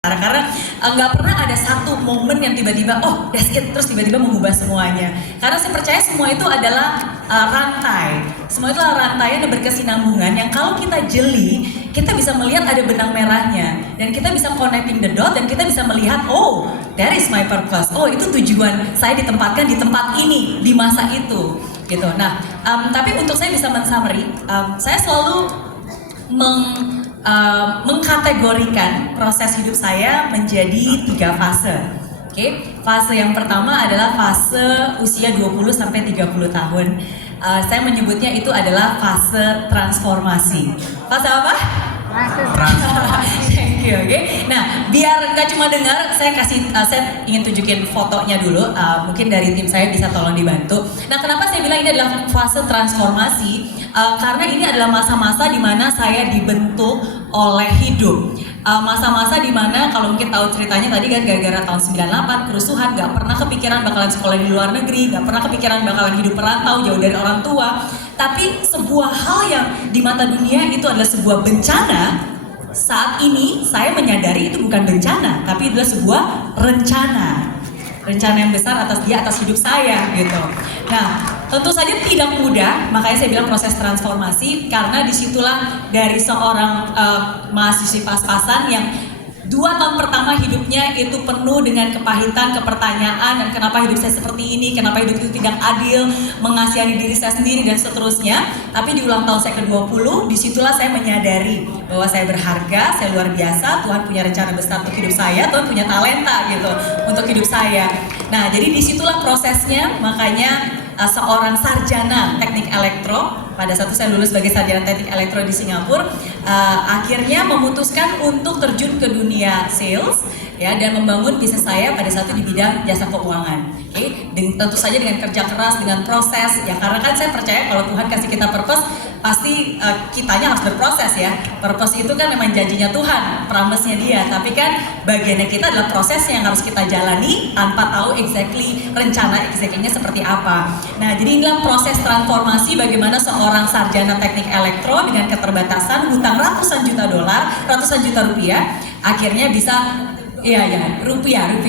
Karena nggak pernah ada satu momen yang tiba-tiba oh that's it terus tiba-tiba mengubah semuanya. Karena saya percaya semua itu adalah rantai. Semua itu adalah rantaian yang berkesinambungan yang kalau kita jeli kita bisa melihat ada benang merahnya dan kita bisa connecting the dot dan kita bisa melihat oh that is my purpose. Oh itu tujuan saya ditempatkan di tempat ini di masa itu gitu. Nah tapi untuk saya bisa men-summary, saya selalu mengkategorikan proses hidup saya menjadi 3 fase. Fase yang pertama adalah fase usia 20 sampai 30 tahun. Saya menyebutnya itu adalah fase transformasi. Fase apa? Fase transformasi. Thank you, Nah, biar nggak cuma dengar, saya ingin tunjukin fotonya dulu. Mungkin dari tim saya bisa tolong dibantu. Nah, kenapa saya bilang ini adalah fase transformasi? Karena ini adalah masa-masa di mana saya dibentuk oleh hidup. Masa-masa di mana kalau mungkin tahu ceritanya tadi kan gara-gara tahun 98 kerusuhan, gak pernah kepikiran bakalan sekolah di luar negeri, gak pernah kepikiran bakalan hidup perantau jauh dari orang tua. Tapi sebuah hal yang di mata dunia itu adalah sebuah bencana. Saat ini saya menyadari itu bukan bencana, tapi adalah sebuah rencana yang besar atas hidup saya gitu. Nah, tentu saja tidak mudah, makanya saya bilang proses transformasi karena disitulah dari seorang mahasiswi pas-pasan yang 2 tahun pertama hidupnya itu penuh dengan kepahitan, kepertanyaan dan kenapa hidup saya seperti ini, kenapa hidup itu tidak adil, mengasihani diri saya sendiri dan seterusnya. Tapi di ulang tahun saya ke-20, disitulah saya menyadari bahwa saya berharga, saya luar biasa, Tuhan punya rencana besar untuk hidup saya, Tuhan punya talenta gitu untuk hidup saya. Nah, jadi disitulah prosesnya, makanya seorang sarjana teknik elektro, pada saat itu saya lulus sebagai sarjana teknik elektro di Singapura, akhirnya memutuskan untuk terjun ke dunia sales ya dan membangun bisnis saya pada saat itu di bidang jasa keuangan. Tentu saja dengan kerja keras, dengan proses ya, karena kan saya percaya kalau Tuhan kasih kita purpose pasti kitanya harus berproses ya. Purpose itu kan memang janjinya Tuhan, promise-nya dia, tapi kan bagiannya kita adalah prosesnya yang harus kita jalani tanpa tahu rencana exactly-nya seperti apa. Nah, jadi inilah proses transformasi bagaimana seorang sarjana teknik elektro dengan keterbatasan hutang ratusan juta dolar, ratusan juta rupiah, akhirnya bisa rupiah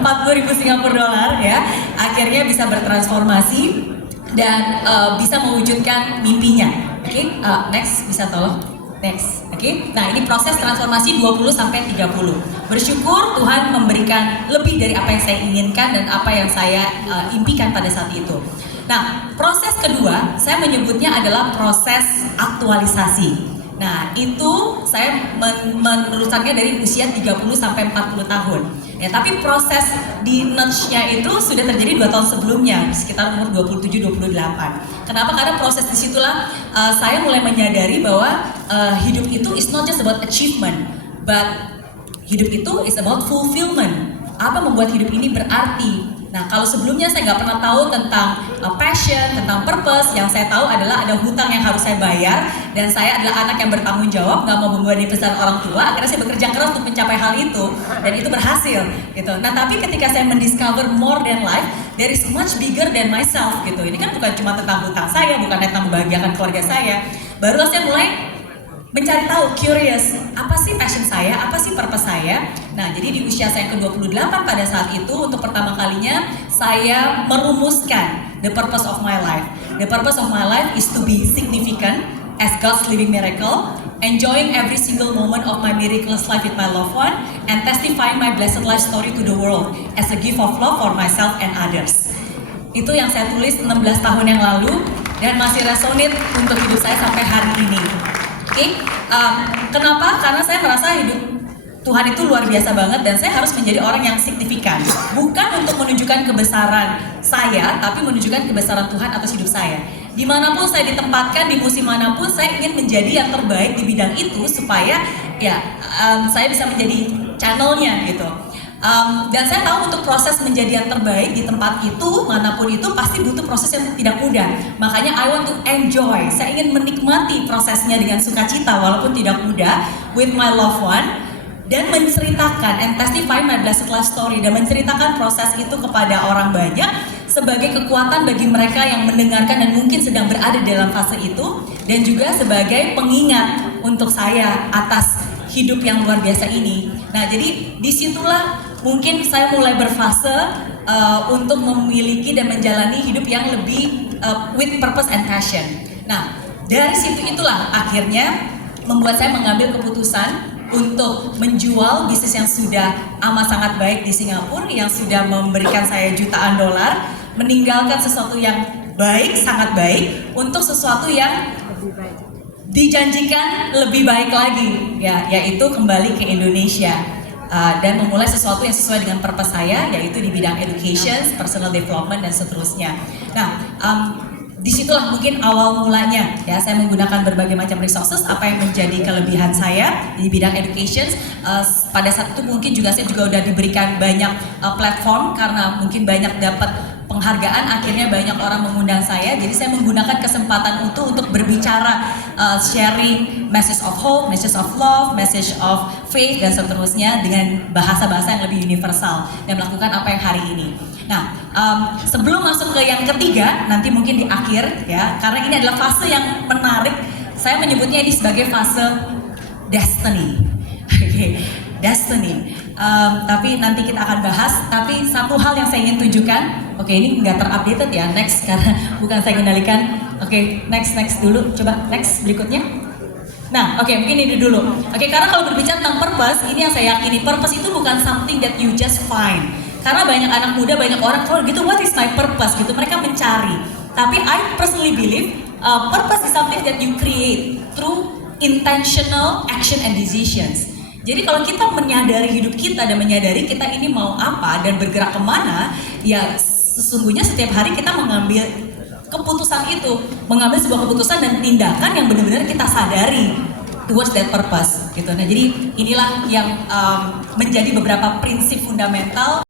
40.000 Singapura dolar ya, akhirnya bisa bertransformasi dan bisa mewujudkan mimpinya. Next, bisa tolong next. Nah ini proses transformasi 20 sampai 30. Bersyukur Tuhan memberikan lebih dari apa yang saya inginkan dan apa yang saya impikan pada saat itu. Nah, proses kedua saya menyebutnya adalah proses aktualisasi. Nah, itu saya menelusarnya dari usia 30 sampai 40 tahun. Ya, tapi proses di nudge-nya itu sudah terjadi 2 tahun sebelumnya, sekitar umur 27-28. Kenapa? Karena proses disitulah saya mulai menyadari bahwa hidup itu is not just about achievement, but hidup itu is about fulfillment. Apa membuat hidup ini berarti? Nah, kalau sebelumnya saya nggak pernah tahu tentang passion, tentang purpose, yang saya tahu adalah ada hutang yang harus saya bayar dan saya adalah anak yang bertanggung jawab, nggak mau membebani pesan orang tua. Akhirnya saya bekerja keras untuk mencapai hal itu dan itu berhasil, gitu. Nah, tapi ketika saya mendiscover more than life, there is much bigger than myself, gitu. Ini kan bukan cuma tentang hutang saya, bukan tentang membahagiakan keluarga saya. Barulah saya mulai mencari tahu, curious, apa sih passion saya, apa sih purpose saya. Nah, jadi di usia saya ke-28 pada saat itu, untuk pertama kalinya saya merumuskan the purpose of my life. The purpose of my life is to be significant as God's living miracle, enjoying every single moment of my miraculous life with my loved one, and testifying my blessed life story to the world as a gift of love for myself and others. Itu yang saya tulis 16 tahun yang lalu dan masih resonate untuk hidup saya sampai hari ini. Kenapa? Karena saya merasa hidup Tuhan itu luar biasa banget dan saya harus menjadi orang yang signifikan. Bukan untuk menunjukkan kebesaran saya, tapi menunjukkan kebesaran Tuhan atas hidup saya. Dimanapun saya ditempatkan, di musim manapun, saya ingin menjadi yang terbaik di bidang itu supaya saya bisa menjadi channelnya gitu. Dan saya tahu untuk proses menjadi yang terbaik di tempat itu, manapun itu pasti butuh proses yang tidak mudah. Makanya I want to enjoy, saya ingin menikmati prosesnya dengan sukacita walaupun tidak mudah with my loved one, dan menceritakan and testify my blessed life story, dan menceritakan proses itu kepada orang banyak sebagai kekuatan bagi mereka yang mendengarkan dan mungkin sedang berada dalam fase itu, dan juga sebagai pengingat untuk saya atas hidup yang luar biasa ini. Nah, jadi disitulah mungkin saya mulai berfase untuk memiliki dan menjalani hidup yang lebih with purpose and passion. Nah, dari situ itulah akhirnya membuat saya mengambil keputusan untuk menjual bisnis yang sudah amat sangat baik di Singapura, yang sudah memberikan saya jutaan dolar, meninggalkan sesuatu yang baik, sangat baik, untuk sesuatu yang Lebih baik. dijanjikan lebih baik lagi, ya, yaitu kembali ke Indonesia dan memulai sesuatu yang sesuai dengan purpose saya, yaitu di bidang education, personal development dan seterusnya. Nah, disitulah mungkin awal mulanya, ya, saya menggunakan berbagai macam resources, apa yang menjadi kelebihan saya di bidang education. Pada saat itu mungkin juga saya juga udah diberikan banyak platform karena mungkin banyak dapat penghargaan, akhirnya banyak orang mengundang saya, jadi saya menggunakan kesempatan itu untuk berbicara, sharing message of hope, message of love, message of faith dan seterusnya dengan bahasa-bahasa yang lebih universal dan melakukan apa yang hari ini. Nah, sebelum masuk ke yang ketiga, nanti mungkin di akhir, ya, karena ini adalah fase yang menarik, saya menyebutnya ini sebagai fase destiny. Oke, destiny. Tapi nanti kita akan bahas. Tapi satu hal yang saya ingin tunjukkan, oke, ini nggak terupdated ya, next karena bukan saya kendalikan. Oke, next dulu, coba next berikutnya. Nah, oke, mungkin ini dulu. Oke, karena kalau berbicara tentang purpose, ini yang saya yakini, purpose itu bukan something that you just find. Karena banyak anak muda, banyak orang kalau gitu, what is my purpose gitu, mereka mencari. Tapi I personally believe purpose is something that you create through intentional action and decisions. Jadi kalau kita menyadari hidup kita dan menyadari kita ini mau apa dan bergerak kemana, ya sesungguhnya setiap hari kita mengambil keputusan itu, mengambil sebuah keputusan dan tindakan yang benar-benar kita sadari towards that purpose gitu. Nah, jadi inilah yang menjadi beberapa prinsip fundamental